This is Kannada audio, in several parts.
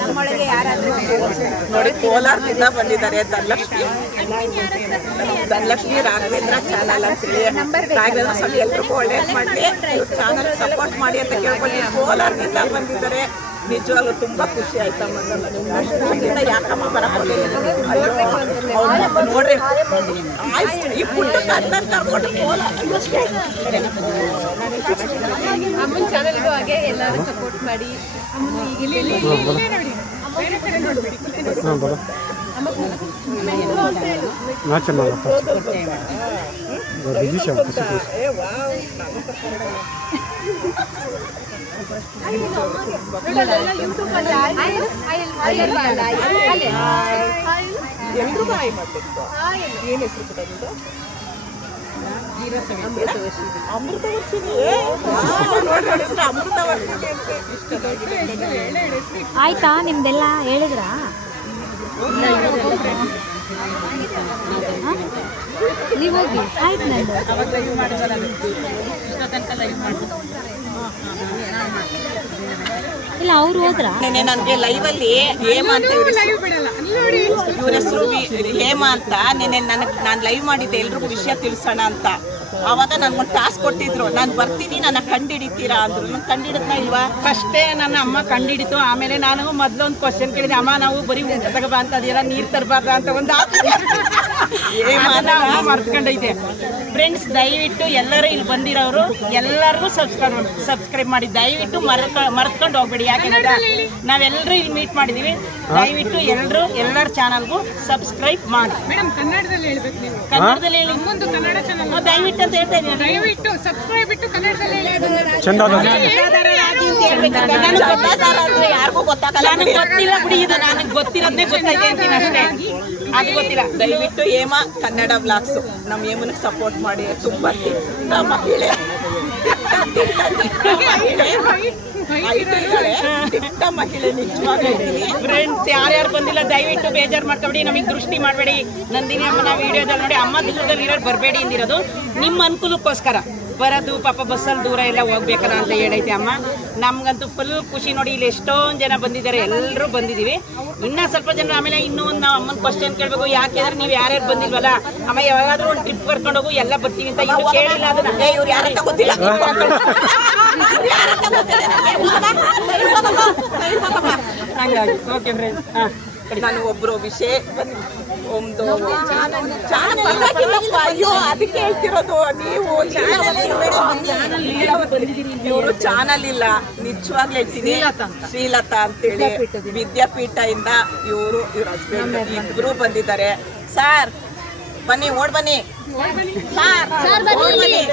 ನಮ್ಮೊಳಗೆ ಯಾರಾದರೂ ನೋಡಿ ಕೋಲಾರದಿಂದ ಬಂದಿದ್ದಾರೆ ಧನಲಕ್ಷ್ಮಿ ರಾಘವೇಂದ್ರ ಚಾನಲ್ ಅಂತೇಳಿ. ರಾಘವೇಂದ್ರ ಸ್ವಾಮಿ ಎಲ್ರಿಗೂ ಒಳ್ಳೇದು ಮಾಡಿ ಚಾನಲ್ ಸಪೋರ್ಟ್ ಮಾಡಿ ಅಂತ ಕೇಳ್ಕೊಂಡು ಕೋಲಾರದಿಂದ ಬಂದಿದ್ದಾರೆ. ನಿಜವಾಗ್ಲೂ ತುಂಬಾ ಖುಷಿ ಆಯ್ತಮ್ಮ. ನಿಮ್ಮಿಂದ ಯಾಕಮ್ಮ ಬರಕೊಳ್ಳಿ ನೋಡ್ರಿ ಈ ಪುಟ್ಟ ಕರ್ಕೊಂಡು ಅಮ್ಮನ ಚಾನಲ್ಗೂ ಹಾಗೆ ಎಲ್ಲರೂ ಸಪೋರ್ಟ್ ಮಾಡಿ. ಎಲ್ರಿಗೂ ಹಾಯ್ ಮಾಡ್ಬೇಕು. ಏನ್ ಹೆಸರು ಬಿಟ್ಟು ಅಮೃತವರ್ಷಿಣಿ ಆಯ್ತಾ ನಿಮ್ದೆಲ್ಲ ಹೇಳಿದ್ರಾ? ನೀವು ಹೋಗಿ ಆಯ್ತು. ನಂದು ಇಲ್ಲ ಅವ್ರು ಹೋದ್ರ ನನಗೆ ಲೈವ್ ಅಲ್ಲಿ ಹೇಮಾ ಅಂತ ಇವ್ರ ಹೆಸರು ಹೇಮಾ ಅಂತ ನಾನು ಲೈವ್ ಮಾಡಿದ್ದೆ ಎಲ್ರಿಗೂ ವಿಷಯ ತಿಳಿಸೋಣ ಅಂತ. ಆವಾಗ ನನ್ಗೊಂದು ಟಾಸ್ಕ್ ಕೊಟ್ಟಿದ್ರು, ನಾನು ಬರ್ತೀನಿ, ನನ್ನ ಕಂಡಿಡಿತೀರಾ ಅಂದ್ರು. ನಾನು ಕಂಡಿಡಿದ್ನ ಇಲ್ವಾ? ಫಸ್ಟೇ ನನ್ನ ಅಮ್ಮ ಕಂಡಿಡಿತು. ಆಮೇಲೆ ನಾನು ಮೊದಲೊಂದು ಕ್ವಶನ್ ಕೇಳಿದೆ, ಅಮ್ಮ ನಾವು ಬರೀ ಊಟ ತಗೋಬಾ ಅಂತ ಅದೆಲ್ಲ ನೀರು ತರಬಾರ್ದ ಅಂತ ಒಂದು ಮರ್ತ್ಕೊಂಡೈತೆ. ಫ್ರೆಂಡ್ಸ್ ದಯವಿಟ್ಟು ಎಲ್ಲರೂ ಇಲ್ಲಿ ಬಂದಿರೋರು ಎಲ್ಲರಿಗೂ ಸಬ್ಸ್ಕ್ರೈಬ್ ಮಾಡಿ. ದಯವಿಟ್ಟು ಮರ್ತ್ಕೊಂಡು ಹೋಗ್ಬೇಡಿ. ಯಾಕೆಂದ್ರೆ ನಾವೆಲ್ಲರೂ ಇಲ್ಲಿ ಮೀಟ್ ಮಾಡಿದೀವಿ. ದಯವಿಟ್ಟು ಎಲ್ಲರ ಚಾನಲ್ಗೂ ಸಬ್ಸ್ಕ್ರೈಬ್ ಮಾಡಿ. ಕನ್ನಡದಲ್ಲಿ ಹೇಳ್ಬೇಕು ನೀವು. ಕನ್ನಡದಲ್ಲಿ ಹೇಳಿ. ಕನ್ನಡ ಚಾನಲ್ ದಯವಿಟ್ಟು ಅಂತ ಹೇಳ್ತಾ ಇದ್ದೀನಿ. ದಯವಿಟ್ಟು ಸಬ್ಸ್ಕ್ರೈಬ್ ಬಿಟ್ಟು ಕನ್ನಡದಲ್ಲಿ ಯಾರಿಗೂ ಗೊತ್ತಾಗಲ್ಲ. ನನಗೆ ಗೊತ್ತಿಲ್ಲ ಬಿಡಿ, ಇದು ನನಗೆ ಗೊತ್ತಿರೋದನ್ನೇ ಗೊತ್ತಾಯ್ತು ಅಂತೀನಿ ಅಷ್ಟೇ. ಅದು ಗೊತ್ತಿಲ್ಲ. ದಯವಿಟ್ಟು ಹೇಮಾ ಕನ್ನಡ ಬ್ಲಾಗ್ಸು ನಮ್ಮ ಹೇಮನಿಗೆ ಸಪೋರ್ಟ್ ಮಾಡಿ. ತುಂಬಾ ಮಹಿಳೆ ಮಹಿಳೆ ನಿಜವಾಗ್ಲೂ. ಫ್ರೆಂಡ್ಸ್ ಯಾರ್ಯಾರು ಬಂದಿಲ್ಲ ದಯವಿಟ್ಟು ಬೇಜಾರು ಮಾಡ್ಕೊಬೇಡಿ, ನಮಗೆ ದೃಷ್ಟಿ ಮಾಡಬೇಡಿ. ನಂದಿನಿ ಅಮ್ಮನ ವಿಡಿಯೋದಲ್ಲಿ ನೋಡಿ ಅಮ್ಮ ದೂರದಲ್ಲಿ ಇರೋರು ಬರಬೇಡಿ ಅಂದಿರೋದು ನಿಮ್ಮ ಅನುಕೂಲಕ್ಕೋಸ್ಕರ. ಬರೋದು ಪಾಪ ಬಸ್ಸಲ್ಲಿ ದೂರ ಎಲ್ಲ ಹೋಗ್ಬೇಕಲ್ಲ ಅಂತ ಹೇಳೈತೆ ಅಮ್ಮ. ನಮ್ಗಂತೂ ಫುಲ್ ಖುಷಿ ನೋಡಿ. ಇಲ್ಲಿ ಎಷ್ಟೊಂದು ಜನ ಬಂದಿದ್ದಾರೆ, ಎಲ್ಲರೂ ಬಂದಿದ್ದೀವಿ. ಇನ್ನೂ ಸ್ವಲ್ಪ ಜನ ಆಮೇಲೆ ಇನ್ನೂ ಒಂದು ನಾವು ಅಮ್ಮನ ಕ್ವಶನ್ ಕೇಳಬೇಕು. ಯಾಕೆಂದ್ರೆ ನೀವು ಯಾರ್ಯಾರು ಬಂದಿಲ್ವಲ್ಲ ಅಮ್ಮ, ಯಾವಾಗಾದ್ರೂ ಒಂದು ಟ್ರಿಪ್ ಕರ್ಕೊಂಡು ಹೋಗು, ಎಲ್ಲ ಬರ್ತೀವಿ ಅಂತ ಇನ್ನೂ ಕೇಳಿಲ್ಲ. ಅದನ್ನ ಇವ್ರು ಯಾರಂತ ಗೊತ್ತಿಲ್ಲ. ಹಂಗಾಗಿ ಓಕೆ ಫ್ರೆಂಡ್ಸ್. ನಾನು ಒಬ್ರು ವಿಷಯ ಒಂದು ಅಯ್ಯೋ ಅದಕ್ಕೆ ಹೇಳ್ತಿರೋದು ನೀವು. ಇವರು ಚಾನಲ್ ಇಲ್ಲ, ನಿಜವಾಗ್ಲೂ ಹೇಳ್ತೀನಿ. ಶ್ರೀಲತಾ ಅಂತೇಳಿ ವಿದ್ಯಾಪೀಠ ಇಂದ ಇವ್ರ ಹಸ್ಬೆಂಡ್ ಇಬ್ರು ಬಂದಿದ್ದಾರೆ. ಸಾರ್ ಬನ್ನಿ, ಓಡ್ ಬನ್ನಿ ಸಾರ್, ಬನ್ನಿ.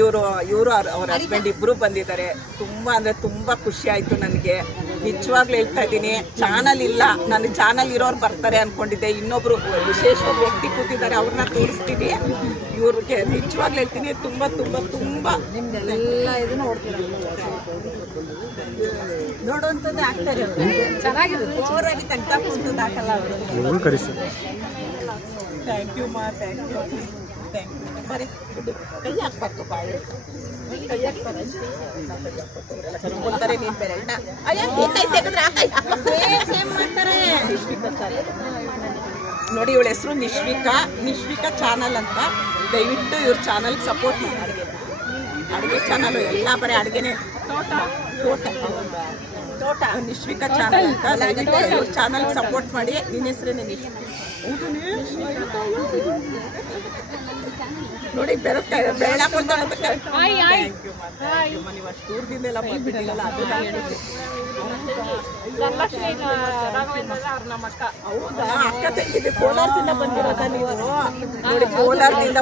ಇವರು ಅವ್ರ ಹಸ್ಬೆಂಡ್ ಇಬ್ರು ಬಂದಿದ್ದಾರೆ. ತುಂಬಾ ಅಂದ್ರೆ ತುಂಬಾ ಖುಷಿ ಆಯ್ತು ನನಗೆ. ನಿಜವಾಗ್ಲೂ ಹೇಳ್ತಾ ಇದ್ದೀನಿ, ಚಾನಲ್ ಇಲ್ಲ, ನಾನು ಚಾನಲ್ ಇರೋರು ಬರ್ತಾರೆ ಅನ್ಕೊಂಡಿದ್ದೆ. ಇನ್ನೊಬ್ರು ವಿಶೇಷ ವ್ಯಕ್ತಿ ಕೂತಿದ್ದಾರೆ, ಅವ್ರನ್ನ ತೋರಿಸ್ತೀನಿ. ಇವ್ರಿಗೆ ನಿಜವಾಗ್ಲೂ ಹೇಳ್ತೀನಿ, ತುಂಬಾ ತುಂಬಾ ತುಂಬಾ ನಿಮ್ದೆಲ್ಲ ಇದು ನೋಡುವಂಥದ್ದು ಆಗ್ತಾರೆ. ಚೆನ್ನಾಗಿದೆ, ಜೋರಾಗಿ ತೆಗ್ದಾಕಿಸ್ಬೋದು ಹಾಕಲ್ಲ ಅವರು. ಥ್ಯಾಂಕ್ ಯು ಮಾ, ಥ್ಯಾಂಕ್ ಯು. ಬರೀ ಕೈ ಹಾಕ್ಬಾರ್ದು, ಬಾಯಿ ಕೈ ಹಾಕ್ಬಾರ್ದು. ನೀನ್ ಬೇರೆ ಕೈ ತೆಗೆದ್ರೆ ಸೇಮ್ ಮಾಡ್ತಾರೆ. ನೋಡಿ ಇವಳ ಹೆಸರು ನಿಶ್ವಿಕಾ ಚಾನಲ್ ಅಂತ. ದಯವಿಟ್ಟು ಇವ್ರ ಚಾನಲ್ಗೆ ಸಪೋರ್ಟ್ ಮಾಡಿ. ಅಡುಗೆ ಚಾನಲ್ ಎಲ್ಲ ಬರೀ ಅಡುಗೆನೆ. ತೋಟ ನಿಶ್ವಿಕಾ ಚಾನಲ್ ಅಂತ. ದಯವಿಟ್ಟು ಇವ್ರ ಚಾನಲ್ಗೆ ಸಪೋರ್ಟ್ ಮಾಡಿ. ನಿನ್ನ ಹೆಸರೇನೆ ನೋಡಿ ಬೇಡ ನೀವು ಅಷ್ಟು ದೂರದಿಂದೆಲ್ಲ ಬಂದ್ಬಿಟ್ಟಿಲ್ಲ. ಅದು ನಮ್ಮ ಅಕ್ಕ. ಹೌದಾ? ಅಕ್ಕ ತಂಗಿದ್ದೆ ಕೋಲಾರದಿಂದ ಬಂದಿರೋದ ನೀವು? ನೋಡಿ ಕೋಲಾರದಿಂದ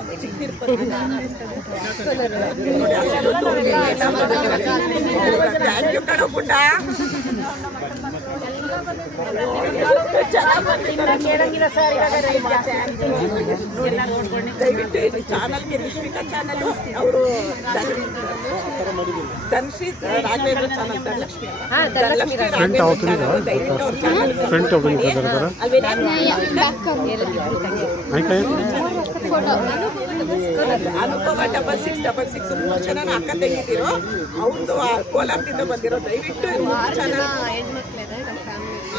ಥ್ಯಾಂಕ್ ಯು ಕಣೋ ಪುಟ್ಟ. ದಯವಿಟ್ಟು ಚಾನಲ್ಗೆ ನಿಶ್ವಿಕಾ ಚಾನಲ್ ಅವರು ಧನಶ್ರೀ ರಾಘವೇಂದ್ರ ಚಾನಲ್, ಧನಲಕ್ಷ್ಮಿ ಅನುಪಮ 6666 3 ಜನ ಅಕ್ಕ ತಂಗಿದ್ದೀರೋ ಅವ್ರದ್ದು ಕೋಲಾರದಿಂದ ಬಂದಿರೋ ದಯವಿಟ್ಟು ಚಾನಲ್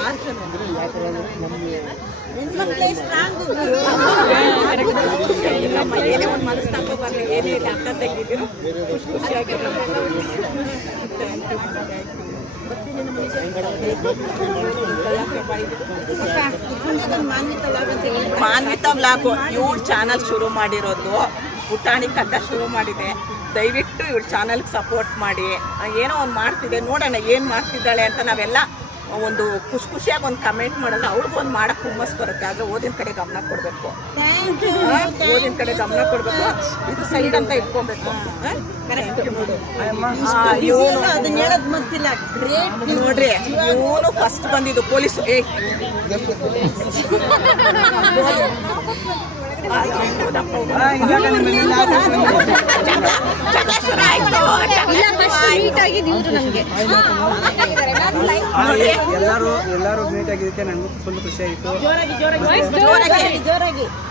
6 ಜನ ಏನೇ ಒಂದು ಮನಸ್ತಾಪ ಬರಲಿ ಏನೇ ಇಲ್ಲ ಅಕ್ಕ ತಂಗಿದ್ದೀರೋ ಖುಷಿಯಾಗಿರೋ ಮಾನ್ವಿತಾ ವ್ಲಾಗ್ ಇವ್ರ ಚಾನಲ್ ಶುರು ಮಾಡಿರೋದು ಪುಟಾಣಿ ಕಥೆ ಶುರು ಮಾಡಿದೆ. ದಯವಿಟ್ಟು ಇವ್ರ ಚಾನಲ್ಗೆ ಸಪೋರ್ಟ್ ಮಾಡಿ. ಏನೋ ಒಂದು ಮಾಡ್ತಿದೆ ನೋಡೋಣ ಏನು ಮಾಡ್ತಿದ್ದಾಳೆ ಅಂತ ನಾವೆಲ್ಲ ಒಂದು ಖುಷಿಯಾಗಿ ಒಂದು ಕಮೆಂಟ್ ಮಾಡೋದು ಅವ್ರಿಗೂ ಒಂದು ಮಾಡಕ್ಕೆ ಹುಮ್ಮಸ್ ಬರುತ್ತೆ. ಆದರೆ ಓದಿನ ಕಡೆ ಗಮನ ಕೊಡಬೇಕು, ಓದಿನ ಕಡೆ ಗಮನ ಕೊಡಬೇಕು. ಇದು ಸೈಡ್ ಅಂತ ಇಟ್ಕೊಬೇಕು. ನೋಡ್ರಿ ಇವನು ಫಸ್ಟ್ ಬಂದಿದ್ದು ಪೊಲೀಸು ಎಲ್ಲರೂ ಮೀಟ್ ಆಗಿದ್ದಕ್ಕೆ ನನಗೂ ಫುಲ್ ಖುಷಿ ಆಯ್ತು.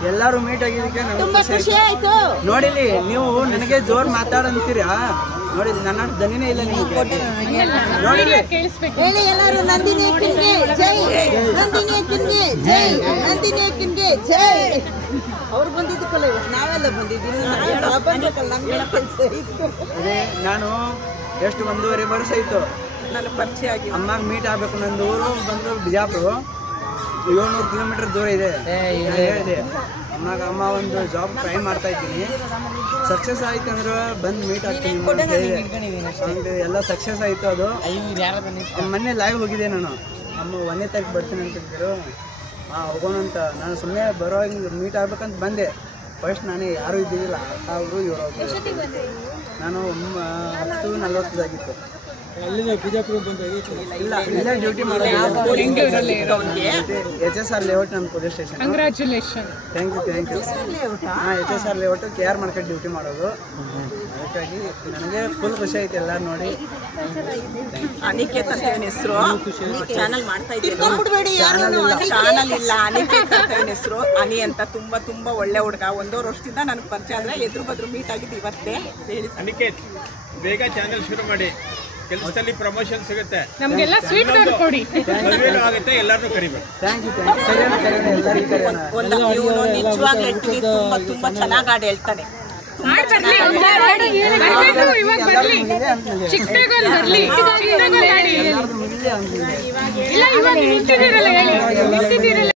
ಎಲ್ಲರೂ ಮೀಟ್ ಆಗಿದ್ದಕ್ಕೆ ನನಗೂ ಖುಷಿ ಆಯ್ತು. ನೋಡಿಲಿ ನೀವು ನನಗೆ ಜೋರ್ ಮಾತಾಡಂತೀರಾ, ನೋಡಿ ನನ್ನ ದನಿನೇ ಇಲ್ಲ ನಿಮಗೆ. ನೋಡಿಲಿ ಹೇಳಿ ಎಲ್ಲರೂ ನಂದಿನಿ ಅಕ್ಕನ್ಗೆ ಜೈ, ನಂದಿನಿ ಅಕ್ಕನ್ಗೆ ಜೈ, ನಂದಿನಿ ಅಕ್ಕನ್ಗೆ ಜೈ. ಅವ್ರು ಬಂದಿದ್ದಕ್ಕಲ್ಲ ನಾವೆಲ್ಲ ಬಂದಿದ್ದೀವಿ. ನಾನು ಎಷ್ಟು 1.5 ವರ್ಷ ಆಯ್ತು ನನ್ನ ಪರಿಚಯ ಆಗಿ ಅಮ್ಮಾಗ ಮೀಟ್ ಆಗ್ಬೇಕು. ನಂದು ಊರು ಬಂದು ಬಿಜಾಪುರ 700 ಕಿಲೋಮೀಟರ್ ದೂರ ಇದೆ. ಹೇಳಿದೆ ಅಮ್ಮಾಗ ಅಮ್ಮ ಒಂದು ಜಾಬ್ ಟ್ರೈ ಮಾಡ್ತಾ ಇದ್ದೀನಿ, ಸಕ್ಸಸ್ ಆಯ್ತು ಅಂದ್ರೆ ಬಂದು ಮೀಟ್ ಆಗ್ತೀನಿ ಹೇಳಿದೆ. ಎಲ್ಲ ಸಕ್ಸಸ್ ಆಯಿತು. ಅದು ಮೊನ್ನೆ ಲೈವ್ ಹೋಗಿದೆ ನಾನು. ಅಮ್ಮ 1ನೇ ತಾರೀಕು ಬರ್ತೀನಿ ಅಂತಿದ್ರು. ಹೋಗೋಣ ಅಂತ ನಾನು ಸುಮ್ಮನೆ ಬರೋ ಮೀಟ್ ಆಗ್ಬೇಕಂತ ಬಂದೆ. ಫಸ್ಟ್ ನಾನು ಯಾರೂ ಇದ್ದಿದ್ದಿಲ್ಲ, ಅವರು ಇವರು. ನಾನು 10:40 ಇಲ್ಲ ಇಲ್ಲೇ ಡ್ಯೂಟಿ ಮಾಡೋದು. HSR ಲೇಔಟ್ ನಮ್ಮ police station. Congratulation. Thank you. ಹಾಂ HSR layout KR market duty ಮಾಡೋದು. ಅದಕ್ಕಾಗಿ ನನಗೆ ಫುಲ್ ಖುಷಿ ಆಯ್ತು ಎಲ್ಲ ನೋಡಿ. ಅನಿಕೇತ್ ಅಂತ ಏನು ಹೆಸರು ಚಾನಲ್ ಮಾಡ್ತಾ ಇದ್ದೀನಿ. ಚಾನಲ್ ಇಲ್ಲ, ಅನಿಕೇತ್ ಅಂತ ಏನು ಹೆಸರು. ಅನಿ ಅಂತ ತುಂಬಾ ಒಳ್ಳೆ ಹುಡುಗ. 1.5 ವರ್ಷದಿಂದ ನನಗೆ ಪರಿಚಯ ಆದರೆ ಎದುರು ಬದ್ರು ಮೀಟ್ ಆಗಿದ್ದು ಇವತ್ತೇ. ಅನಿಕೇತ್ ಬೇಗ ಚಾನಲ್ ಶುರು ಮಾಡಿ, ಕೆಲಸದಲ್ಲಿ ಪ್ರಮೋಷನ್ ಸಿಗುತ್ತೆ, ನಮಗೆಲ್ಲ ಸ್ವೀಟ್ ಕೊಡಿ, ಮದುವೆನೂ ಆಗುತ್ತೆ, ಎಲ್ಲರನ್ನೂ ಕರಿಬೇಕು. Thank you. ಇವನು ನಿಜವಾಗ್ಲೂ ಹೇಳ್ತೀನಿ, ತುಂಬಾ ಚೆನ್ನಾಗಿ ಹಾಡು ಹೇಳ್ತಾನೆ. ಇವಾಗ ಬರ್ಲಿ, ಚಿಕ್ಕದಾಗಿ ಬರ್ಲಿ, ಚಿಕ್ಕದಾಗಿ ಎಲ್ಲರದು ಮುಂದೆ ಅಂದಿದೆ. ಇಲ್ಲ ಇವಾಗ ನಿಂತಿದ್ದೀರಲ್ಲ ಹೇಳಿ, ನಿಂತಿದ್ದೀರಲ್ಲ.